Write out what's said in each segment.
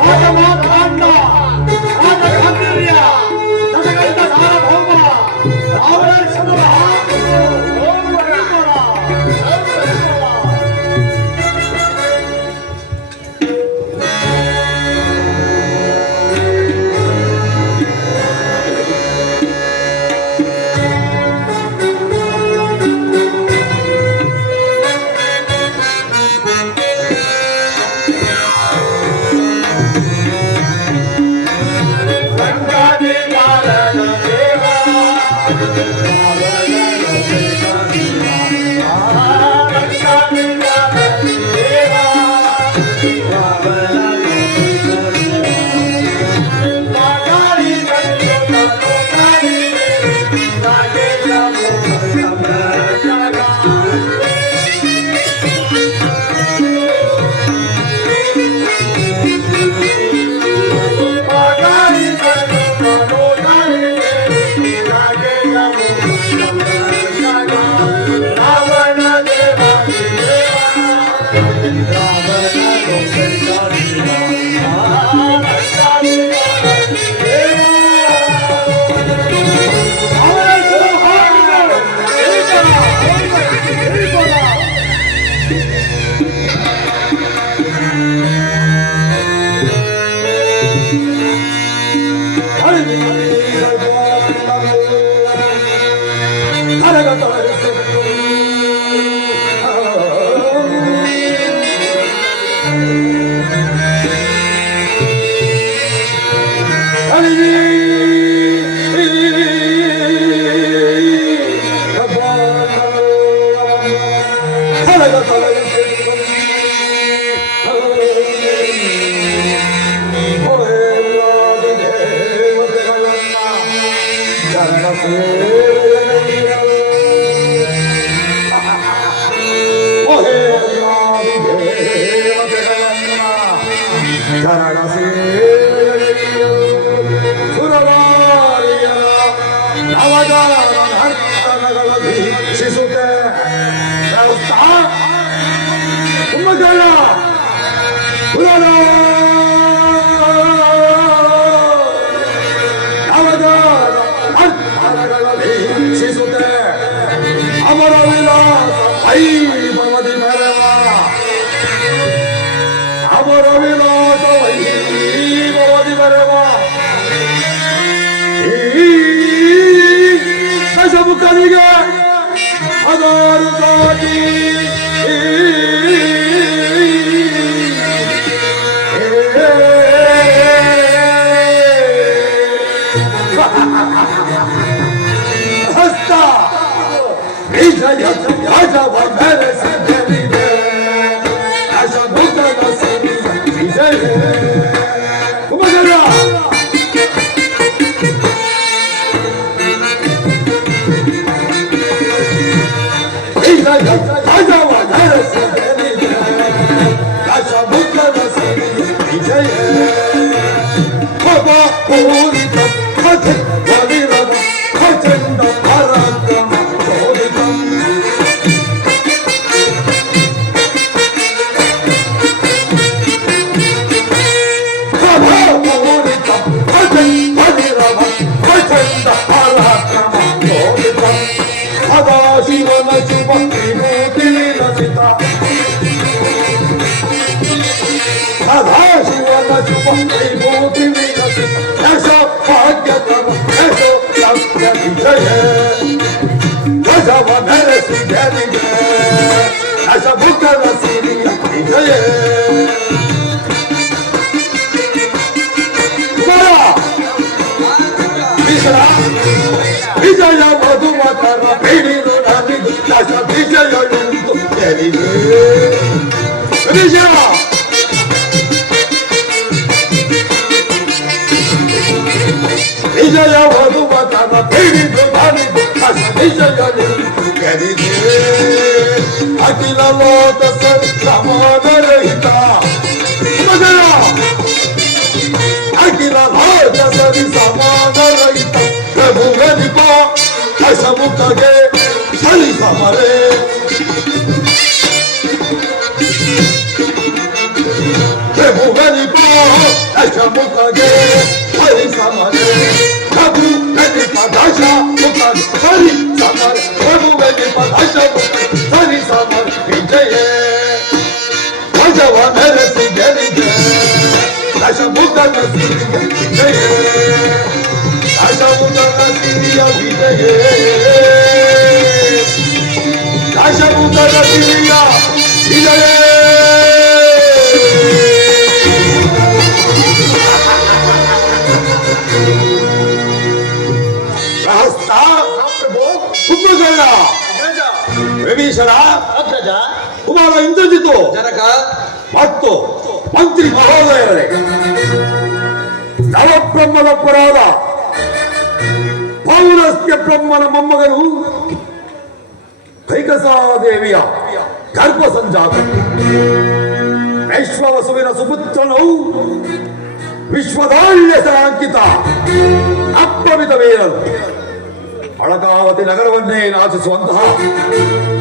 ರಾಜಮಾತಾಂಡ ರಾಜಕಾಂತರ್ಯ ನಟಗಳಿಂದ ಸಾರ್ವಭೌಮ ರಾವಣೇಶ್ವರ ಅಮರ ವಿಲಾಸ ಐ ಭವದಿ ಮೆರವ ಅಮರ ವಿಲಾಸ ಭವದಿ ಮೆರವ ದಶಮುಖನಿಗೆ ಹದಾರು ಸಾಟಿ ವಿಜಯ ಮಧುಮಕರ ಬೇಡಿರು ನಮಿದು ದಶ ವಿಜಯಯುಂಟು ತೆರಿಗೆ ವಿಜಯ ವಿಜಯ ಮಧುಮಕರ ಬೇಡಿರು ನಮಿದು ದಶ ವಿಜಯಯುಂಟು ತೆರಿಗೆ ಅಖಿಲ ಲೋಕ ಸಮಾನರಹಿತ ವಿಜಯ ಅಖಿಲ ಲೋಕ ಸರಿ ಸಮಾನರಹಿತ ಪ್ರಭು ಗರಿಪ ದಶಮುಖಗೆ ಸರಿ ಸಮರೆ ಪ್ರಭು ಗರಿಪ ದಶಮುಖಗೆ ಸರಿ ಸಮರೆ ಪ್ರಭು ವೆನಿಪ ದಶಮುಖಗೆ ಸರಿ ಸಮರೆ ಪ್ರಭು ವೆನಿಪ ದಶಮುಖಗೆ ಸರಿ ಸಮರೆ ವಿಜಯ ಭಜವ ಮೆರೆಸಿ ಗೆಲಿಗೆ ದಶಮುಖನ ಸಿರಿಯ ವಿಜಯ ದಶಮುಖನ ಸಿರಿಯ ವಿಜಯ ದಶಮುಖನ ಸಿರಿಯ ವಿಜಯ ವಿಭೀಷಣ ಅಗ್ರಜ ಕುಮಾರ ಇಂದ್ರಜಿತು ಜನಕ ಮತ್ತು ಮಂತ್ರಿ ಮಹೋದಯರೇ ನವಬ್ರಹ್ಮದ ಪರಾದ ಪೌರಸ್ತ್ಯ ಬ್ರಹ್ಮನ ಮೊಮ್ಮಗನು ಕೈಕಸಾದೇವಿಯ ಗರ್ಭ ಸಂಜಾತ ವೈಶ್ವವಸುವಿನ ಸುಪುತ್ರನು ವಿಶ್ವದಾಳ್ಯ ಅಂಕಿತ ಅಪ್ಪವಿದ ವೀರನು ಅಳಕಾವತಿ ನಗರವನ್ನೇ ನಾಚಿಸುವಂತಹ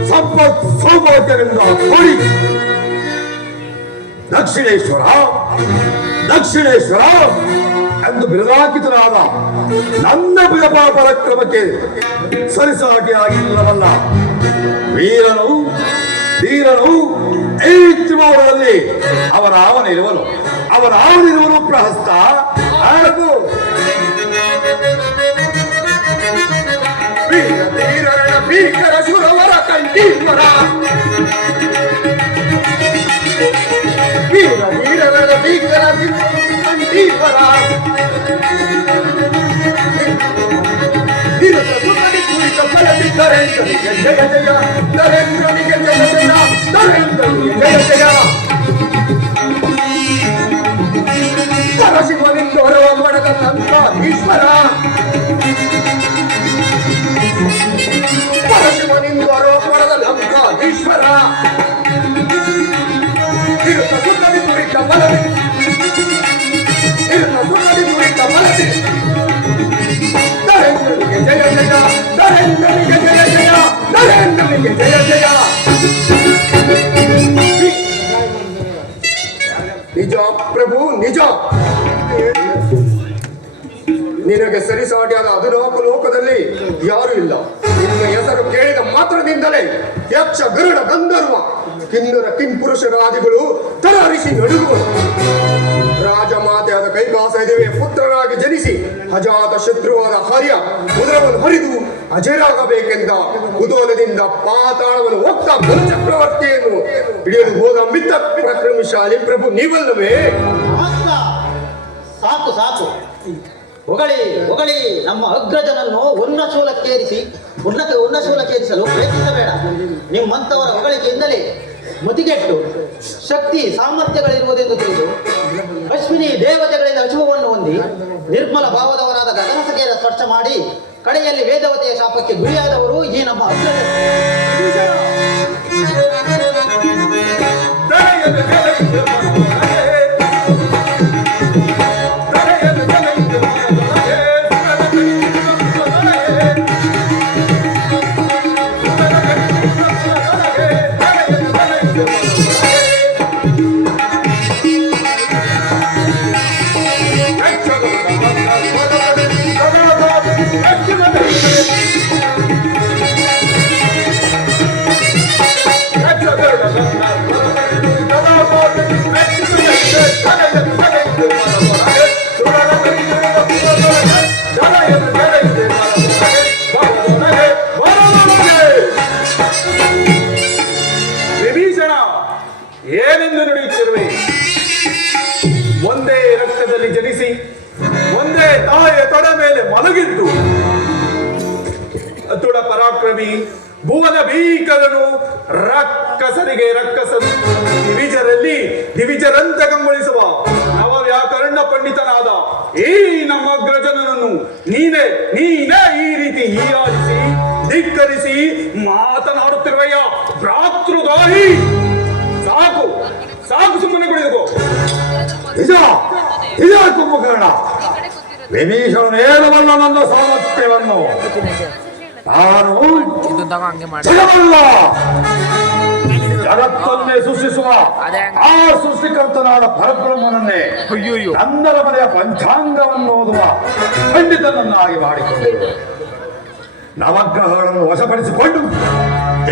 ಸಂಪತ್ ಸೌಭಾಗ್ಯದಿಂದ ಕೋರಿ ದಕ್ಷಿಣೇಶ್ವರ ದಕ್ಷಿಣೇಶ್ವರ ಎಂದು ಬಿರುದಾಂಕಿತನಾದ ನನ್ನ ಪರಾಕ್ರಮಕ್ಕೆ ಸರಿಸಾಟಿ ಆಗಿಲ್ಲವಲ್ಲ. ವೀರನು ಧೀರನು ಈ ತ್ರಿಮೂರದಲ್ಲಿ ಅವನಿರುವನು ಪ್ರಹಸ್ತ ಹಾಗೂ ಧೀರನ ಭೀಕರ ಸುರವರ ಕಂಠೀಶ್ವರ ವೀರ ಧೀರನ ಭೀಕರ ಕಂಠೀಶ್ವರ ಧೀರತ ಸುಖದಿ ಕುರಿತ ಫಲದಿ ನರೇಂದ್ರನಿಗೆ ಜಯ ಜಯ ನರೇಂದ್ರನಿಗೆ ಜಯ ಜಯ ನರೇಂದ್ರನಿಗೆ ಜಯ ಜಯ ಪರಶಿವನಿಂದ ಹೊರವ ಮಾಡದ ನಂತ ಈಶ್ವರ ಪರಶಿವನಿಂದ ಆರೋಪಣದ ಲಂಕ ಈಶ್ವರ ಇರುತ್ತ ಸುಖದಿ ಕುರಿತ ಬಲದಿ ನರೇಂದ್ರನಿಗೆ ಜಯ ಜಯ ನರೇಂದ್ರನಿಗೆ ಜಯ ಜಯ ನರೇಂದ್ರನಿಗೆ ಜಯ ಜಯ. ನಿಜ ಪ್ರಭು ನಿಜ, ನಿನಗೆ ಸರಿಸಾಟಿಯಾದ 14 ಲೋಕದಲ್ಲಿ ಯಾರು ಇಲ್ಲ. ನಿನ್ನ ಹೆಸರು ಕೇಳಿದ ಮಾತ್ರದಿಂದಲೇ ಯಕ್ಷ ಗರುಡ ಗಂಧರ್ವ ಕಿನ್ನರ ಕಿಂಪುರುಷರಾದಿಗಳು ತರಹರಿಸಿ ನಡುಗುವರು. ರಾಜಮಾತೆಯಾದ ಕೈಕಾಸದೇವಿಯ ಪುತ್ರರಾಗಿ ಜನಿಸಿ ಅಜಾತ ಶತ್ರುವಾದ ಹರ್ಯ ಉದರವನ್ನು ಹರಿದು ಅಜರಾಗಬೇಕೆಂದ ಕುತೂಹಲದಿಂದ ಪಾತಾಳವನ್ನು ಹೋಗ್ತಾ ಚಕ್ರವರ್ತಿಯನ್ನು ಹಿಡಿಯಲು ಹೋದ ಮಿತ್ರ ಪ್ರಕ್ರಮಶಾಲಿ ಪ್ರಭು ನೀವಲ್ಲವೇ? ಸಾಕು ಸಾಕು, ಹೊಗಳಿ ನಮ್ಮ ಅಗ್ರಜನನ್ನು ಉನ್ನಶೂಲಕ್ಕೇರಿಸಲು ಪ್ರಯತ್ನಿಸಬೇಡ. ನಿಮ್ಮಂಥವರ ಹೊಗಳಿಕೆಯಿಂದಲೇ ಮತಿಗೆಟ್ಟು ಶಕ್ತಿ ಸಾಮರ್ಥ್ಯಗಳಿರುವುದೆಂದು ತಿಳಿದು ಅಶ್ವಿನಿ ದೇವತೆಗಳಿಂದ ಅಶುಭವನ್ನು ಹೊಂದಿ ನಿರ್ಮಲ ಭಾವದವರಾದ ಗಗನಸಖಿಯರ ಸ್ಪರ್ಶ ಮಾಡಿ ಕಡೆಯಲ್ಲಿ ವೇದವತೆಯ ಶಾಪಕ್ಕೆ ಗುರಿಯಾದವರು ಈ ನಮ್ಮ ಅಗ್ರಜ. ವಿಭೀಷಣ, ಏನೆಂದು ನಡೆಯುತ್ತಿರುವೆ? ಒಂದೇ ರಕ್ತದಲ್ಲಿ ಜನಿಸಿ ಒಂದೇ ತಾಯಿಯ ತೊಡ ಮೇಲೆ ಮಲಗಿದ್ದು ಅತುಳ ಪರಾಕ್ರಮಿ ಭುವನ ಭೀಕರನು ರಕ್ಕಸರಿಗೆ ರಕ್ಕಸನು ದಿವಿಜರಂತೆ ಕಂಗೊಳಿಸುವ ನವ ವ್ಯಾಕರಣ ಪಂಡಿತನಾದ ಈ ನಮ್ಮ ಅಗ್ರಜನನ್ನು ನೀನೇ ಈ ರೀತಿ ಹೀಯಾಳಿಸಿ ಧಿಕ್ಕರಿಸಿ ಮಾತನಾಡುತ್ತಿರುವೆಯ ಭ್ರಾತೃದ್ರೋಹಿ. ಸಾಕು ಸುಮ್ಮನೆ ಕುಳಿದುಕೋ. ನಿಜ ಕುಂಭಕರ್ಣ, ವಿಭೀಷಣನು ಹೇಳಬಲ್ಲ ನನ್ನ ಸಾಮರ್ಥ್ಯವನ್ನು. ನಾನು ಜಗವಲ್ಲ ಜಗತ್ತನ್ನೇ ಸೃಷ್ಟಿಸುವ ಆ ಸೃಷ್ಟಿಕರ್ತನಾದ ಪರಬ್ರಹ್ಮನನ್ನೇ ನಂದರ ಮನೆಯ ಪಂಚಾಂಗವನ್ನು ಓದುವ ಪಂಡಿತನನ್ನಾಗಿ ಮಾಡಿಕೊಂಡಿರುವೆ. ನವಗ್ರಹಗಳನ್ನು ವಶಪಡಿಸಿಕೊಂಡು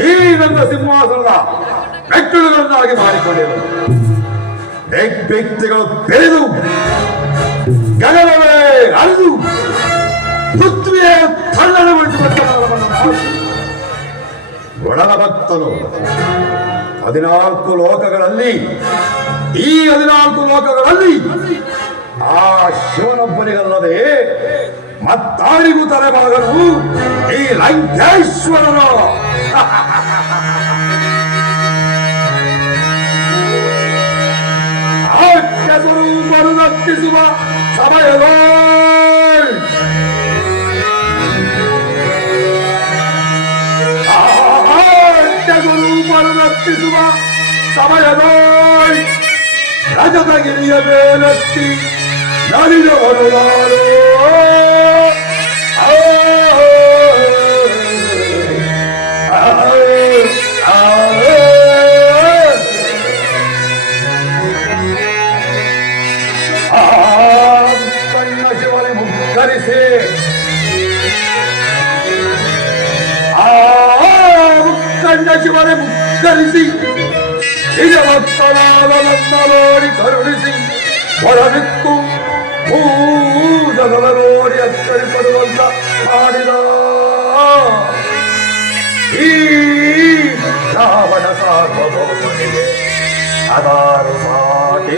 ಈ ನನ್ನ ಸಿಂಹಾಸನದ ಮೆಟ್ಟಿಲುಗಳನ್ನಾಗಿ ಮಾಡಿಕೊಂಡಿರುವೆ. ವ್ಯಕ್ತಿಗಳು ಬೆಳೆದು ಗಗನವೇ ಅರಿದು ಪೃಥ್ವಿಯೇ ತಲ್ಲಣಗೊಳಿಸುವ ಗುಣದ ಭಕ್ತನು 14 ಲೋಕಗಳಲ್ಲಿ ಈ 14 ಲೋಕಗಳಲ್ಲಿ ಆ ಶಿವನೊಬ್ಬನಿಗಲ್ಲದೆ ಮತ್ತಾರಿಗೂ ತಲೆಬಾಗನು ಈ ಲಂಕೇಶ್ವರನು. ಸ್ವರೂಪರು ನರ್ತಿಸುವ ಸಮಯದೋ ಸ್ವರೂಪರು ನರ್ತಿಸುವ ಸಮಯದೋ ರಜತಗಿರಿಯ ಮೇಲತ್ತಿ ನಲಿದವರು ನಾರು. ಶಿವನೇ ಮುಕ್ಕರಿಸಿ ಮುಕ್ಕಣ್ಣ ಶಿವನೇ ಮುಕ್ಕರಿಸಿ ನಿಜ ಭಕ್ತನಾದ ನನ್ನ ನೋಡಿ ಕರುಣಿಸಿ ಹೊರಬಿತ್ತು ಭೂಜಗದ ನೋಡಿ ಅಚ್ಚರಿಪಡುವಂತ ಮಾಡಿದ ಈ ರಾವಣ ಸಾರ್ವಭೌಮನಿಗೆ ಅದಾರು ಸಾಟಿ.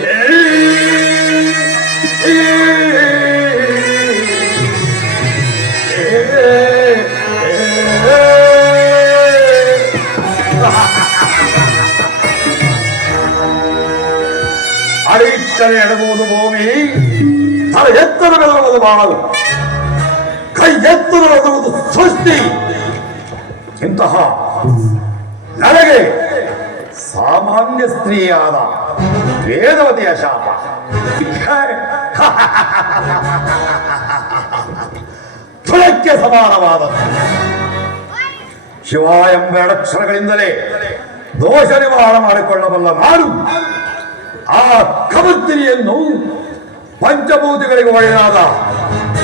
ಅಡಿಟ್ಟರೆ ಎಡಬಹುದು ಭೂಮಿ, ತಲ ಎತ್ತರ ಬೆದರುವುದು ಬಾಳು, ಕೈ ಎತ್ತರ ಬೆದರುವುದು ಸೃಷ್ಟಿ. ಇಂತಹ ನನಗೆ ಸಾಮಾನ್ಯ ಸ್ತ್ರೀಯಾದ ವೇದವತಿಯ ಶಾಪ. ತುಳಕ್ಕೆ ಸಮಾನವಾದದ್ದು. ಶಿವ ಎಂಬ ಅಕ್ಷರಗಳಿಂದಲೇ ದೋಷ ನಿವಾರಣೆ ಮಾಡಿಕೊಳ್ಳಬಲ್ಲ ನಾನು ಆ ಕಬರ್ತಿನಿಯನ್ನು ಪಂಚಭೂತಿಗಳಿಗೆ ಒಡೆಯಾದ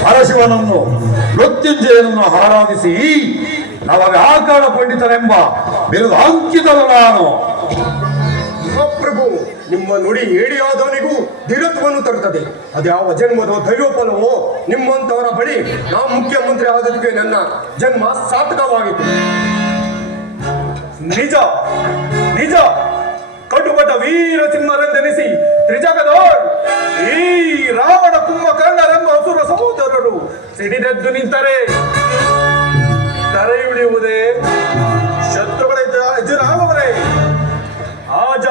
ಪರಶಿವನನ್ನು ಮೃತ್ಯುಂಜಯನನ್ನು ಆರಾಧಿಸಿ ನವವ್ಯಾಕರಣ ಪಂಡಿತನೆಂಬ ಬಿರುದು ಅಂಕಿತನು ನಾನು. ಮಹಾಪ್ರಭು, ನಿಮ್ಮ ನುಡಿ ಏಡಿಯಾದವನಿಗೂ ಧೀರತ್ವವನ್ನು ತರುತ್ತದೆ. ಅದ್ಯಾವ ಜನ್ಮದ ದೈವಫಲವೋ ನಿಮ್ಮಂತವರ ಬಳಿ ನಾ ಮುಖ್ಯಮಂತ್ರಿ ಆದದಕ್ಕೆ ನನ್ನ ಜನ್ಮ ಸಾರ್ಥಕವಾಗಿತ್ತು. ನಿಜ ನಿಜ ಕಟುಬಟ ವೀರ ಸಿಂಹರೆಂದೆನಿಸಿ ತ್ರಿಜಗದೋಳ್ ಈ ರಾವಣ ಕುಂಭಕರ್ಣರೆಂಬ ಅಸುರ ಸಹೋದರರು ಸಿಡಿದೆದ್ದು ನಿಂತರೆ ತರೆಯುಳಿಯುವುದೇ ಶತ್ರುಗಳ ಎದುರಾಗುವರೇ. ಆಜ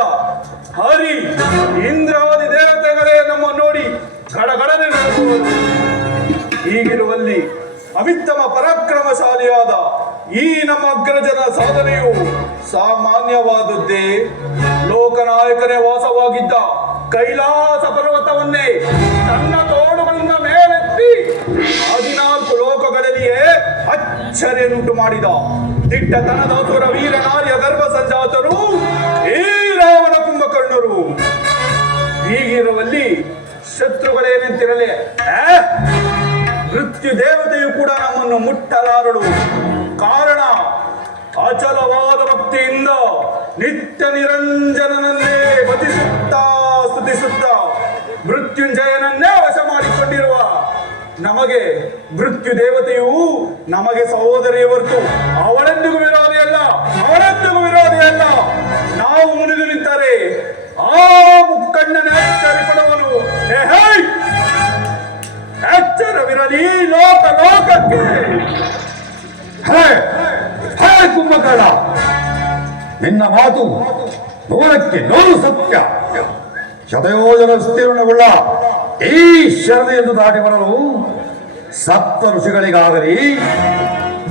ಹರಿ ಇಂದ್ರಾದಿ ದೇವತೆಗಳೇ ನಮ್ಮ ನೋಡಿ ಗಡಗಡನೆ ನಡುಗುವರು. ಹೀಗಿರುವಲ್ಲಿ ಅವಿತ್ತಮ ಪರಾಕ್ರಮಶಾಲಿಯಾದ ಈ ನಮ್ಮ ಅಗ್ರಜನ ಸಾಧನೆಯು ಸಾಮಾನ್ಯವಾದದ್ದೇ. ಲೋಕನಾಯಕನೇ ವಾಸವಾಗಿದ್ದ ಕೈಲಾಸ ಪರ್ವತವನ್ನೇ ತನ್ನ ತೋಳುಗಳಿಂದ ಮೇಲೆತ್ತಿ 14 ಲೋಕಗಳಲ್ಲಿಯೇ ಅಚ್ಚರಿಯನ್ನುಂಟು ಮಾಡಿದ ದಿಟ್ಟತನದ ಅಸುರ ವೀರ ನಾರ್ಯ ಗರ್ಭ ಸಂಜಾತರು ಈ ರಾವಣ ಕುಂಭಕರ್ಣರು. ಹೀಗಿರುವಲ್ಲಿ ಶತ್ರುಗಳೇನೆಂತಿರಲಿ, ಮೃತ್ಯು ದೇವತೆಯು ಕೂಡ ನಮ್ಮನ್ನು ಮುಟ್ಟಲಾರಳು. ಕಾರಣ ಅಚಲವಾದ ಭಕ್ತಿಯಿಂದ ನಿತ್ಯ ನಿರಂಜನನನ್ನೇ ಭಜಿಸುತ್ತಾ ಸ್ತುತಿಸುತ್ತಾ ಮೃತ್ಯುಂಜಯನನ್ನೇ ವಶ ಮಾಡಿಕೊಂಡಿರುವ ನಮಗೆ ಮೃತ್ಯು ದೇವತೆಯು ನಮಗೆ ಸಹೋದರಿಯ ಹೊರತು ಅವಳೆಂದಿಗೂ ವಿರೋಧಿಯಲ್ಲ, ಅವಳೆಂದಿಗೂ ವಿರೋಧಿಯಲ್ಲ. ನಾವು ಮುನಿದು ನಿಂತರೆ ಆ ಮುಕ್ಕಣ್ಣನೇ ಎಚ್ಚರಿಪಡುವನು. ಎಚ್ಚರವಿರಲಿ ಲೋಕ ಲೋಕಕ್ಕೆ. ಹೇ ಹೇ ಕುಂಭಕರ್ಣ, ನಿನ್ನ ಮಾತು 100ಕ್ಕೆ 100 ಸತ್ಯ. ಶತಯೋಜನ ವಿಸ್ತೀರ್ಣವುಳ್ಳ ಈ ಶರದಿಯನ್ನು ದಾಟಿ ಬರಲು ಸಪ್ತ ಋಷಿಗಳಿಗಾಗಲಿ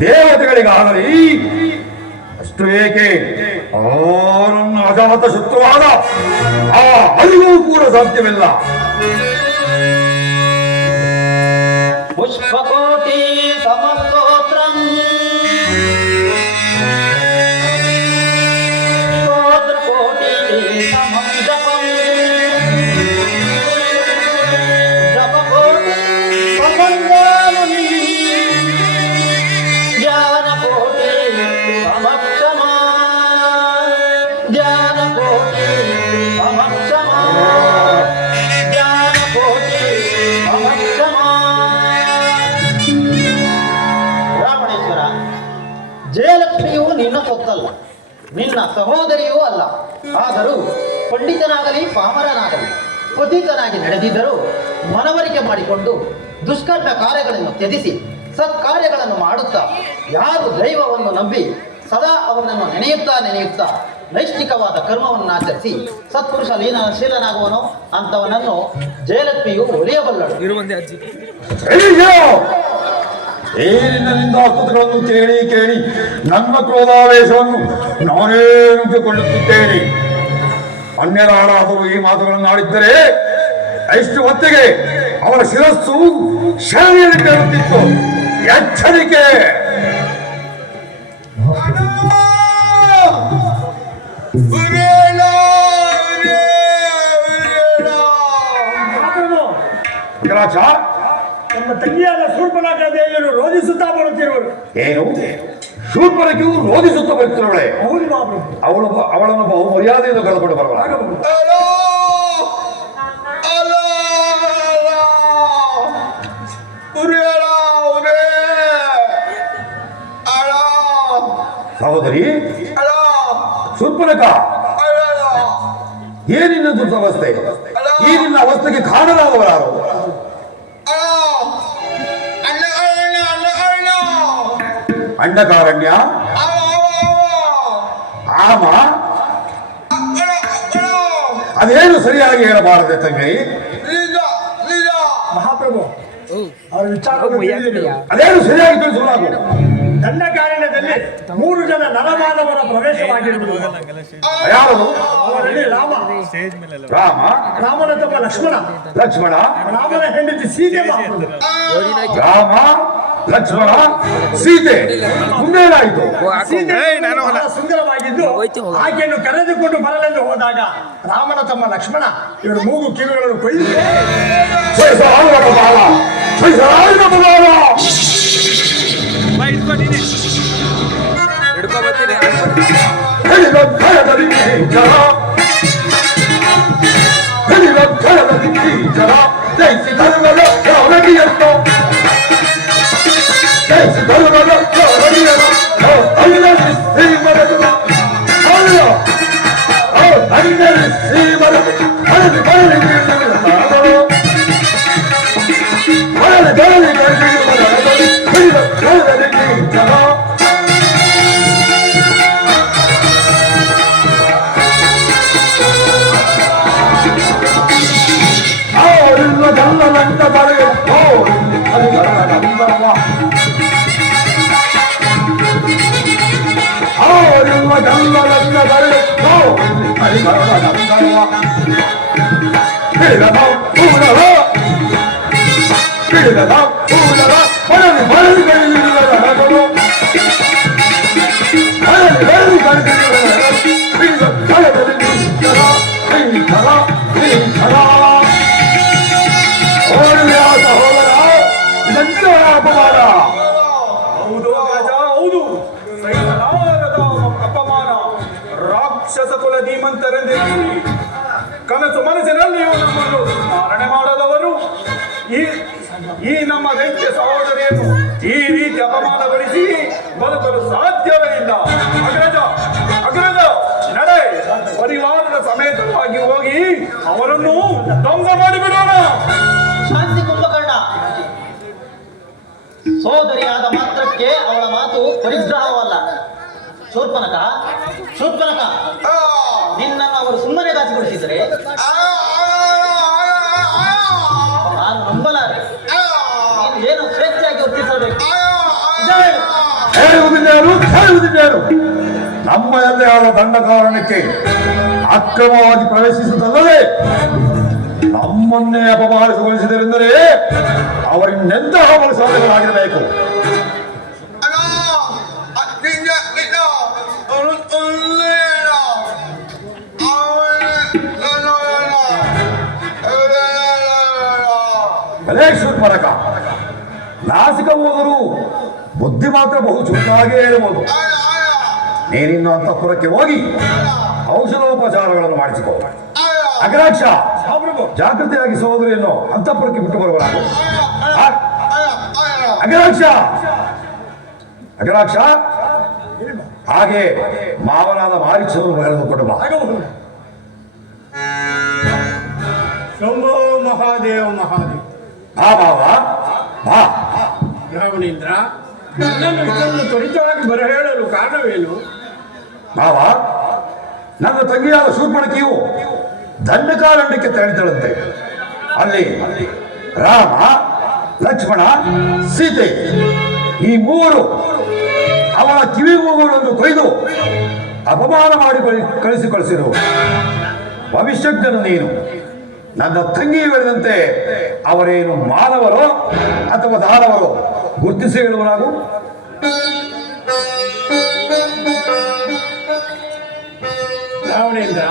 ದೇವತೆಗಳಿಗಾಗಲಿ ಅಷ್ಟು ಏಕೆ ಅವರನ್ನು ಅಜಾತ ಶತ್ರುವಾದ ಆ ಅರಿವು ಕೂಡ ಸಾಧ್ಯವಿಲ್ಲ. ಪುಷ್ಪಕೋಟಿ ಸಮಸ್ತೋತ್ರಂ ಸ್ತೋತ್ರ ನಿನ್ನ ಸಹೋದರಿಯೂ ಅಲ್ಲ. ಆದರೂ ಪಂಡಿತನಾಗಲಿ ಪಾಮರನಾಗಲಿ ಪತಿತನಾಗಿ ನಡೆದಿದ್ದರೂ ಮನವರಿಕೆ ಮಾಡಿಕೊಂಡು ದುಷ್ಕರ್ಮ ಕಾರ್ಯಗಳನ್ನು ತ್ಯಜಿಸಿ ಸತ್ಕಾರ್ಯಗಳನ್ನು ಮಾಡುತ್ತಾ ಯಾರು ದೈವವನ್ನು ನಂಬಿ ಸದಾ ಅವನನ್ನು ನೆನೆಯುತ್ತಾ ನೈಷ್ಠಿಕವಾದ ಕರ್ಮವನ್ನು ಆಚರಿಸಿ ಸತ್ಪುರುಷ ಶೀಲನಾಗುವನೋ ಅಂತವನನ್ನು ಜಯಲಕ್ಷ್ಮಿಯು ಒಲಿಯಬಲ್ಲಳು. ಏನಿನ ನಿಂದಾಸ್ತುತಿಗಳನ್ನು ಕೇಳಿ ಕೇಳಿ ನನ್ನ ಕ್ರೋಧಾವೇಶವನ್ನು ನಾನೇ ನುಗ್ಗಿಕೊಳ್ಳುತ್ತಿದ್ದೇನೆ. ಅನ್ಯರಾಡಾದರೂ ಈ ಮಾತುಗಳನ್ನು ಆಡಿದ್ದರೆ ಎಷ್ಟು ಹೊತ್ತಿಗೆ ಅವರ ಶಿರಸ್ಸು ಶರಣೆಯಲ್ಲಿ ಕೇಳುತ್ತಿತ್ತು. ಎಚ್ಚರಿಕೆ! ರಾಜ, ನಮ್ಮ ತಂಗಿಯಾದ ಶೂರ್ಪನಖ ದೇವಿಯನ್ನು ರೋಧಿಸುತ್ತಾ ಬರುತ್ತಿರುವರು. ಏನು ಶೂರ್ಪನಖಿಯು ರೋಧಿಸುತ್ತಾ ಬರುತ್ತಿರುವಳೆ? ಹೌದು ಮಹಾಪ್ರಭು. ಅವಳನ್ನು ಬಹು ಮರ್ಯಾದೆಯಿಂದ ಕರೆದುಕೊಂಡು ಬರಬಾರ. ಸಹೋದರಿ ಶೂರ್ಪನಖ, ಏನಿನ್ನ ದುರ್ದವಸ್ಥೆ? ಈ ನಿನ್ನ ಅವಸ್ಥೆಗೆ ಕಾರಣರಾದವರಾರು? ಅಂಡಕಾರಣ್ಯ, ಆಮ, ಅದೇನು ಸರಿಯಾಗಿ ಹೇಳಬಾರದೆ ತಂಗಿ? ಮಹಾಪ್ರಭು, ಅವರ ವಿಚಾರ ಅದೇನು ಸರಿಯಾಗಿ ತಿಳಿಸಲಾಗು. ದಂಡಕಾರಣ್ಯದಲ್ಲಿ 3 ಜನ ನರಮಾನವರ ಪ್ರವೇಶವಾಗಿರುವುದು. ಯಾರದು? ಅವರಲ್ಲಿ ರಾಮ, ರಾಮನ ತಮ್ಮ ಲಕ್ಷ್ಮಣ, ರಾಮನ ಹೆಂಡತಿ ಸೀತೆ. ರಾಮ, ಲಕ್ಷ್ಮಣ, ಸೀತೆ. ಮುಂದೇನಾಯಿತು? ಸೀತೆ ಬಹಳ ಸುಂದರವಾಗಿದ್ದು ಆಕೆಯನ್ನು ಕರೆದುಕೊಂಡು ಬರಲೆಂದು ಹೋದಾಗ ರಾಮನ ತಮ್ಮ ಲಕ್ಷ್ಮಣ ಇವರು ಮೂಗು ಕಿವಿಗಳನ್ನು ಕೊಯ್ದು ರಾಕ್ಷಸ ಕುಲ ಧೀಮಂತರೆಂದೇ ಕನಸು ಮನಸ್ಸಿನಲ್ಲಿಯೂ ನಮ್ಮನ್ನು ಸ್ಮರಣೆ ಮಾಡದವರು ಈ ನಮ್ಮ ದೈತ್ಯ ಸಹೋದರಿಯನ್ನು ಈ ರೀತಿ ಅಪಮಾನಗೊಳಿಸಿ ಬದುಕಲು ಸಾಧ್ಯವೇ ಇಲ್ಲ. ಅಗ್ರಜ ನಡೆ, ಪರಿವಾರದ ಸಮೇತವಾಗಿ ಹೋಗಿ ಅವರನ್ನು ಧ್ವಂಸ ಮಾಡಿಬಿಡೋಣ. ಶಾಂತಿ ಕುಂಭಕರ್ಣ, ಸೋದರಿಯಾದ ಮಾತ್ರಕ್ಕೆ ಅವಳ ಮಾತು ಪರಿಗ್ರಹವಲ್ಲ. ಶೂರ್ಪನಖ, ನಿನ್ನನ್ನು ಅವರು ಸುಮ್ಮನೆ ದಾಚಿಗೊಳಿಸಿದರೆ ನಾನು ನಂಬಲಾರೆ. ನೀನು ಏನು ಸ್ವೇಚ್ಛೆಯಾಗಿ ವರ್ತಿಸಬೇಕು. ಹೇಳುವುದಿದ್ದೇನು? ನಮ್ಮ ಎಲ್ಲೇ ಆದ ದಂಡಕಾರಣಕ್ಕೆ ಅಕ್ರಮವಾಗಿ ಪ್ರವೇಶಿಸುತ್ತಲ್ಲದೆ ನಮ್ಮನ್ನೇ ಅಪಮಾನಿಸಿಗೊಳಿಸಿದರೆಂದರೆ ಅವರಿನ್ನೆಂತಹ ಸಾಧನೆಗಳಾಗಿರಬೇಕು. ಶೂರ್ಪನಖ, ನಾಸಿಕ ಹೋದರೂ ಬುದ್ಧಿ ಮಾತ್ರ ಬಹು ಚುರುಕಾಗೇ ಇರಬಹುದು. ನೀನಿನ್ನು ಅಂತಃಪುರಕ್ಕೆ ಹೋಗಿ ಔಷಧೋಪಚಾರಗಳನ್ನು ಮಾಡಿಸಿಕೋ. ಅಗ್ರಾಕ್ಷ, ಜಾಗೃತಿಯಾಗಿ ಸಹೋದರಿಯನ್ನು ಅಂತಃಪುರಕ್ಕೆ ಬಿಟ್ಟು ಬರುವರಾಗ. ಅಗ್ರಾಕ್ಷ, ಹಾಗೆ ಮಾವನಾದ ಮಾರೀಚರನ್ನು ಕರೆದುಕೊಂಡು ಬಾ. ಆಗಬಹುದು. ಶಂಭೋ ಮಹಾದೇವ ಮಹಾದೇವ. ಬಾ ಮಾವ ಬಾ. ರಾವಣೇಂದ್ರ, ನನ್ನನ್ನು ಇಷ್ಟೊಂದು ತ್ವರಿತವಾಗಿ ಬರಹೇಳಲು ಕಾರಣವೇನು? ಮಾವ, ನನ್ನ ತಂಗಿಯಾದ ಶೂರ್ಪಣಕಿಯು ದಂಡಕಾರಣ್ಯಕ್ಕೆ ತೆರಳಿದಳಂತೆ. ಅಲ್ಲಿ ರಾಮ, ಲಕ್ಷ್ಮಣ, ಸೀತೆ ಈ ಮೂವರು ಅವಳ ಕಿವಿ ಮೂಗುಗಳನ್ನು ಕೊಯ್ದು ಅಪಮಾನ ಮಾಡಿ ಕಳಿಸಿರು. ಭವಿಷ್ಯಜ್ಞನು ನೀನು. ನನ್ನ ತಂಗಿ ಹೇಳಿದಂತೆ ಅವರೇನು ಮಾನವರೋ ಅಥವಾ ದಾನವರೋ ಗುರುತಿಸಿ ಹೇಳುವನಾಗು. ರಾವಣೇಂದ್ರ,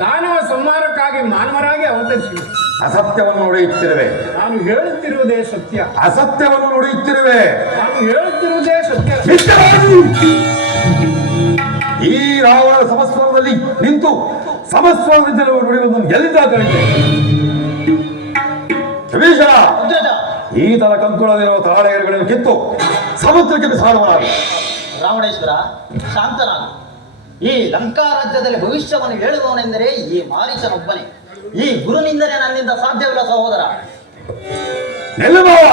ದಾನವ ಸಂಹಾರಕ್ಕಾಗಿ ಮಾನವರಾಗಿ ಅವತರಿಸಿದೆ. ಅಸತ್ಯವನ್ನು ನುಡಿಯುತ್ತಿರುವೆ. ನಾನು ಹೇಳುತ್ತಿರುವುದೇ ಸತ್ಯ. ಅಸತ್ಯವನ್ನು ನುಡಿಯುತ್ತಿರುವೆ. ನಾನು ಹೇಳುತ್ತಿರುವುದೇ ಸತ್ಯ. ಈ ರಾವಣ ಸಮಸ್ವರದಲ್ಲಿ ನಿಂತು ಸಮಸ್ವರದಿಂದ ನುಡಿಯುವುದನ್ನು ಎಲ್ಲಿಂದ ಕಲಿತೆ? ವಿಭೀಷಣ, ಈತನ ಕಂಕುಳಲ್ಲಿರುವ ತಾಳೆಗಳನ್ನು ಕಿತ್ತು ಸಮುದ್ರಕ್ಕೆ ಬಿಸಾಡುವನಾಗಿ. ರಾವಣೇಶ್ವರ, ಶಾಂತನಾಗು. ಈ ಲಂಕಾ ರಾಜ್ಯದಲ್ಲಿ ಭವಿಷ್ಯವನ್ನು ಹೇಳುವವನೆಂದರೆ ಈ ಮಾರೀಚನೊಬ್ಬನೇ. ಈ ಗುರುನಿಂದಲೇ ನನ್ನಿಂದ ಸಾಧ್ಯವಿಲ್ಲ ಸಹೋದರ. ನೆಲ್ಲು ಮಾವ.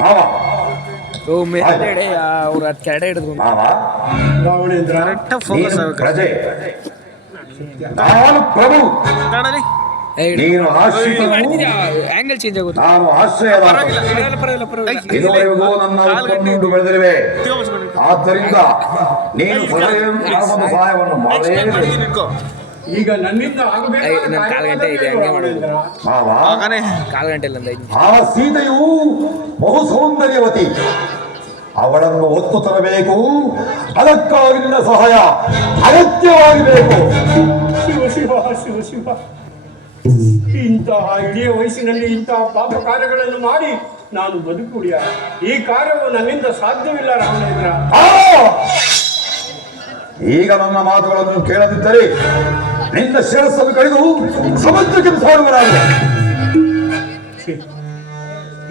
ಮಾವ ಅವ್ರ ಕೆರಡೆ ಹಿಡಿದ್ರು. ಮಾವ, ರಾವಣೇಂದ್ರ, ನೀನು ಪ್ರಜೆ, ನಾನು ಪ್ರಭು. ನೀನು ಆಶ್ರಿತನು, ಆಂಗಲ್ ಚೇಂಜ್ ಆಗುತ್ತೆ. ನಾನು ಆಶ್ರಯದ. ಇದುವರೆಗೂ ನನ್ನ ಉತ್ಪನ್ನವನ್ನು ಬೆಳೆದಿರುವೆ. ಆದ್ದರಿಂದ ನೀನು ಒಂದು ಸಹಾಯವನ್ನು ಮಾಡಲೇಬೇಕು. ಈಗ ನನ್ನಿಂದ ಆಗಬೇಕಾದ ನನ್ನ ಕಾಲು ಗಂಟೆ ಇದೆ, ಹಂಗೆ ಮಾಡೋದು. ಮಾವ, ಕಾಲು ಗಂಟೆ ಇಲ್ಲ ಅಂತ ಆ ಸೀತೆಯು ಬಹು ಸೌಂದರ್ಯವತಿ. ಅವಳನ್ನು ಒತ್ತು ತರಬೇಕು. ಅದಕ್ಕಾಗಿ ನಿನ್ನ ಸಹಾಯ ಅಗತ್ಯವಾಗಿ ಬೇಕು. ಶಿವ ಶಿವ ಶಿವ ಶಿವ. ಇಂತಹ ಇಳಿಯ ವಯಸ್ಸಿನಲ್ಲಿ ಇಂತಹ ಪಾಪ ಕಾರ್ಯಗಳನ್ನು ಮಾಡಿ ನಾನು ಬದುಕುಳಿಯ. ಈ ಕಾರ್ಯವು ನನ್ನಿಂದ ಸಾಧ್ಯವಿಲ್ಲ ರಾವಣೇಂದ್ರ. ಈಗ ನನ್ನ ಮಾತುಗಳನ್ನು ಕೇಳದಿದ್ದರೆ ನಿನ್ನ ಶಿರಸ್ಸನ್ನು ಕಡಿದು ಸಮುದ್ರಕ್ಕೆ ಬಿಸಾಡುವನಾಗ.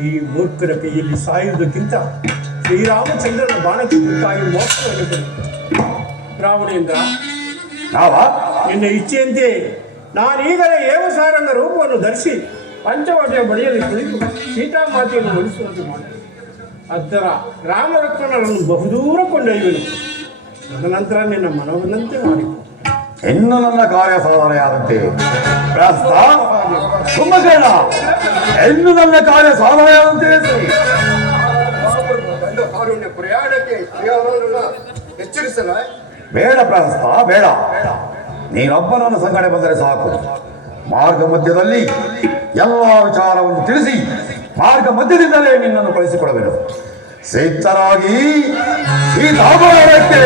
ಈ ಮೂರ್ಖರ ಕೈಯಲ್ಲಿ ಸಾಯುವುದಕ್ಕಿಂತ ಶ್ರೀರಾಮಚಂದ್ರನ ಬಾಣಕ್ಕೆ ತುತ್ತಾಗಿ ಮೋಕ್ಷವನ್ನು ಕೊಡು. ರಾವಣೇಂದ್ರ, ನಿನ್ನ ಇಚ್ಛೆಯಂತೆ ನಾನೀಗಲೇ ಏವಸಾರಂಗ ರೂಪವನ್ನು ಧರಿಸಿ ಪಂಚವಟಿಯ ಬಳಿಯಲ್ಲಿ ಕುಳಿತು ಸೀತಾಮಾತೆಯನ್ನು ಉಳಿಸುವಂತೆ ಮಾಡಿ ಅದರ ರಾಮಲಕ್ಷ್ಮಣರನ್ನು ಬಹುದೂರ ಕೊಂಡೊಯ್ಯುವೆನು. ತದನಂತರ ನಿನ್ನ ಮನವನ್ನಂತೆ ಮಾಡಿ ಇನ್ನು ನನ್ನ ಕಾರ್ಯ ಸಾಧನೆಯಾದಂತೆ ಕುಂಭಕರ್ಣ, ಇನ್ನು ನನ್ನ ಕಾರ್ಯ ಸಾಧನೆಯಾದಂತೆ ಪ್ರಯಾಣಕ್ಕೆ ಎಚ್ಚರಿಸಲ ಬೇಡ ಪ್ರಹಸ್ತ, ಬೇಡ. ನೀನೊಬ್ಬ ನನ್ನ ಸಂಗಡೆ ಬಂದರೆ ಸಾಕು. ಮಾರ್ಗ ಮಧ್ಯದಲ್ಲಿ ಎಲ್ಲ ವಿಚಾರವನ್ನು ತಿಳಿಸಿ ಮಾರ್ಗ ಮಧ್ಯದಿಂದಲೇ ನಿನ್ನನ್ನು ಕಳಿಸಿಕೊಡಬೇಕು. ಸಿದ್ಧರಾಗಿ ಈ ದಾಭಾರಕ್ಕೆ